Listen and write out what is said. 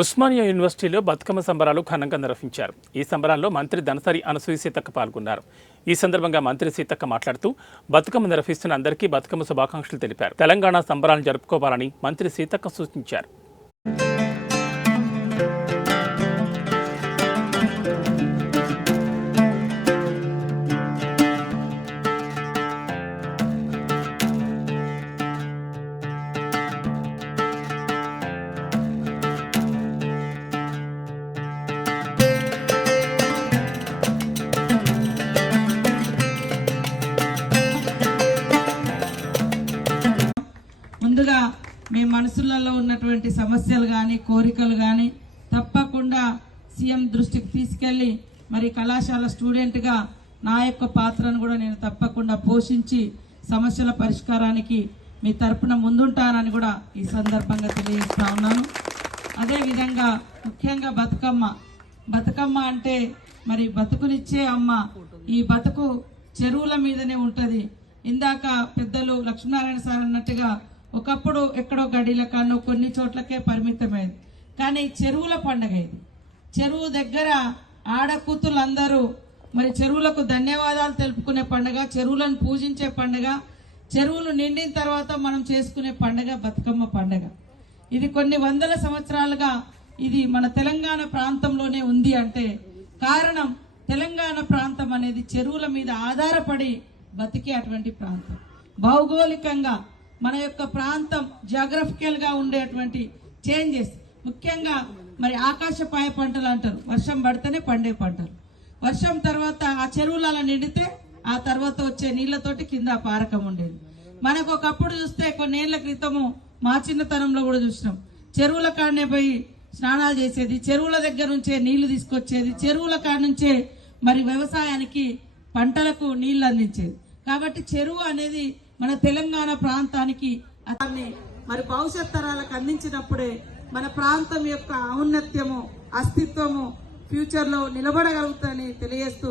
ఉస్మానియా యూనివర్సిటీలో బతుకమ్మ సంబరాలు ఘనంగా నిర్వహించారు. ఈ సంబరాల్లో మంత్రి ధనసరి అనసూయ సీతక్క పాల్గొన్నారు. ఈ సందర్భంగా మంత్రి సీతక్క మాట్లాడుతూ బతుకమ్మ నిర్వహిస్తున్న అందరికీ బతుకమ్మ శుభాకాంక్షలు తెలిపారు. తెలంగాణ సంబరాలను జరుపుకోవాలని మంత్రి సీతక్క సూచించారు. ముందుగా మీ మనసులలో ఉన్నటువంటి సమస్యలు కానీ కోరికలు కానీ తప్పకుండా సీఎం దృష్టికి తీసుకెళ్లి మరి కళాశాల స్టూడెంట్గా నా యొక్క పాత్రను కూడా నేను తప్పకుండా పోషించి సమస్యల పరిష్కారానికి మీ తరపున ముందుంటానని కూడా ఈ సందర్భంగా తెలియజేస్తా ఉన్నాను. అదేవిధంగా ముఖ్యంగా బతుకమ్మ అంటే మరి బతుకునిచ్చే అమ్మ. ఈ బతుకు చెరువుల మీదనే ఉంటుంది. ఇందాక పెద్దలు లక్ష్మీనారాయణ సార్ అన్నట్టుగా ఒకప్పుడు ఎక్కడో గడిల కన్నా కొన్ని చోట్లకే పరిమితమైంది. కానీ చెరువుల పండుగ ఇది. చెరువు దగ్గర ఆడకూతులందరూ మరి చెరువులకు ధన్యవాదాలు తెలుపుకునే పండుగ, చెరువులను పూజించే పండుగ, చెరువులు నిండిన తర్వాత మనం చేసుకునే పండుగ బతుకమ్మ పండుగ. ఇది కొన్ని వందల సంవత్సరాలుగా ఇది మన తెలంగాణ ప్రాంతంలోనే ఉంది అంటే కారణం తెలంగాణ ప్రాంతం అనేది చెరువుల మీద ఆధారపడి బతికే అటువంటి ప్రాంతం. భౌగోళికంగా మన యొక్క ప్రాంతం జియోగ్రఫికల్ గా ఉండేటువంటి చేంజెస్, ముఖ్యంగా మరి ఆకాశపాయ పంటలు అంటారు. వర్షం పడితేనే పండే పంటలు. వర్షం తర్వాత ఆ చెరువులలో నిండితే ఆ తర్వాత వచ్చే నీళ్లతోటి కింద పారకం ఉండేది. మనకు ఒకప్పుడు చూస్తే కొన్నేళ్ల క్రితము మా చిన్నతనంలో కూడా చూసినాం. చెరువుల కాడనే పోయి స్నానాలు చేసేది, చెరువుల దగ్గర నుంచే నీళ్లు తీసుకొచ్చేది, చెరువుల కాడ నుంచే మరి వ్యవసాయానికి పంటలకు నీళ్లు అందించేది. కాబట్టి చెరువు అనేది మన తెలంగాణ ప్రాంతానికి అతన్ని మరి భవిష్యత్ తరాలకు అందించినప్పుడే మన ప్రాంతం యొక్క ఔన్నత్యము, అస్తిత్వము ఫ్యూచర్ లో నిలబడగలుగుతాయని తెలియజేస్తూ